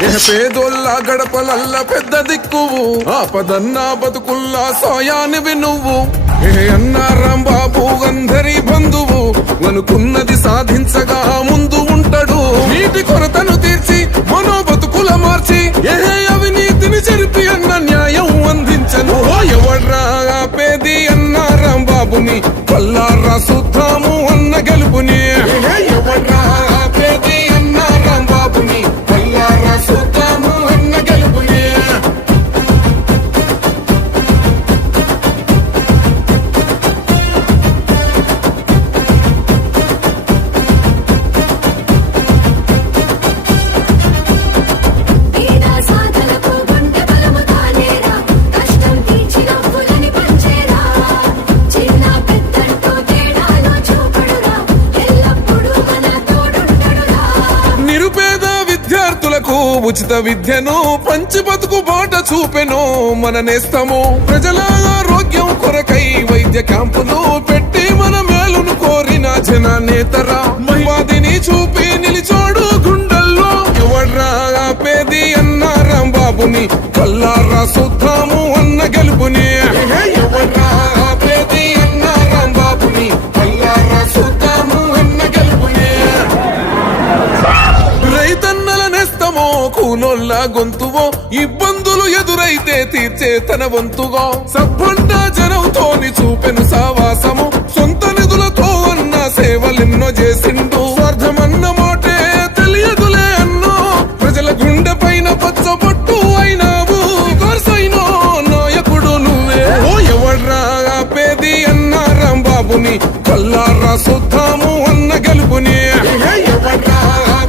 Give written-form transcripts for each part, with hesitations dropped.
పేదోళ్ళ గడపలల్ల పెద్ద దిక్కువు ఆపదన్నా బతుకుల్లా సోయానివి నువ్వు అన్నా రాంబాబు అందరి బంధువు అనుకున్నది సాధించగా ముందు ఉంటాడు నీటి కొరతను తీర్చి మనో బతుకుల మార్చి అవినీతిని చెరిపి అన్న న్యాయం అందించను ఎవడ్రా పేది అన్నా రాంబాబుని కల్లారా సుద్దాము అన్న గెలుపుని ఎవడ్రా పేది అన్నా రాంబాబుని కల్లారా సుద్దాము అన్న గెలుపుని ఉచిత విద్యను పంచి బతుకు బాట చూపెను మన నేస్తము ప్రజల ఆరోగ్యం కొరకై వైద్య క్యాంపులు పెట్టి మన మేలును కోరిన జన నేతరా మహివాదిని చూపి నిలిచోడు గుండెల్లో ఎవడ్రా పేది అన్న రాంబాబుని కల్లారా సుద్దాము అన్న గెలుపుని ఎవడ్రా పేది అన్న రాంబాబుని కల్లారా సుద్దాము అన్న గెలుపుని రైతన్నల నేస్తమో కూనోళ్ళ గొంతువో ఇబ్బందులు ఎదురైతే తీర్చే తన వంతుగా సబ్బండ జనంతోని చూపెను సావాసము సొంత నిధులతో అన్న సేవలెన్నో చేసిండు స్వార్థమన్న మాటే తెలియదులే అన్నో ప్రజల గుండె పైన పచ్చబొట్టు అయినావు కోర్సైనో నాయకుడు నువ్వే ఎవడ్రా పేది అన్న రాంబాబుని కల్లారా సుద్దాము అన్న గెలుపుని ఎవడ్రా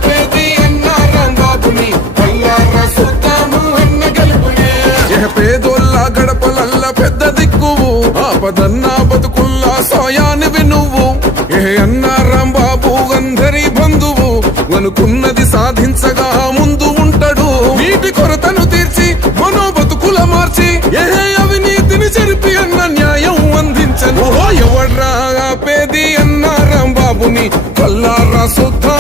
పేది అన్న రాంబాబుని కల్లారా సుద్దాము అన్న గెలుపుని పేదోళ్ళ గడపలల్ల పెద్ద దిక్కువు ఆపదన్నా బతుకుల్లా సోయానివి నువ్వు అన్నా రాంబాబు అందరి బంధువు అనుకున్నది సాధించగా ముందు ఉంటాడు నీటి కొరతను తీర్చి మనో బతుకుల మార్చి అవినీతిని చెరిపి అన్న న్యాయం అందించను ఎవడ్రా పేది అన్న రాంబాబుని కల్లారా సుద్దా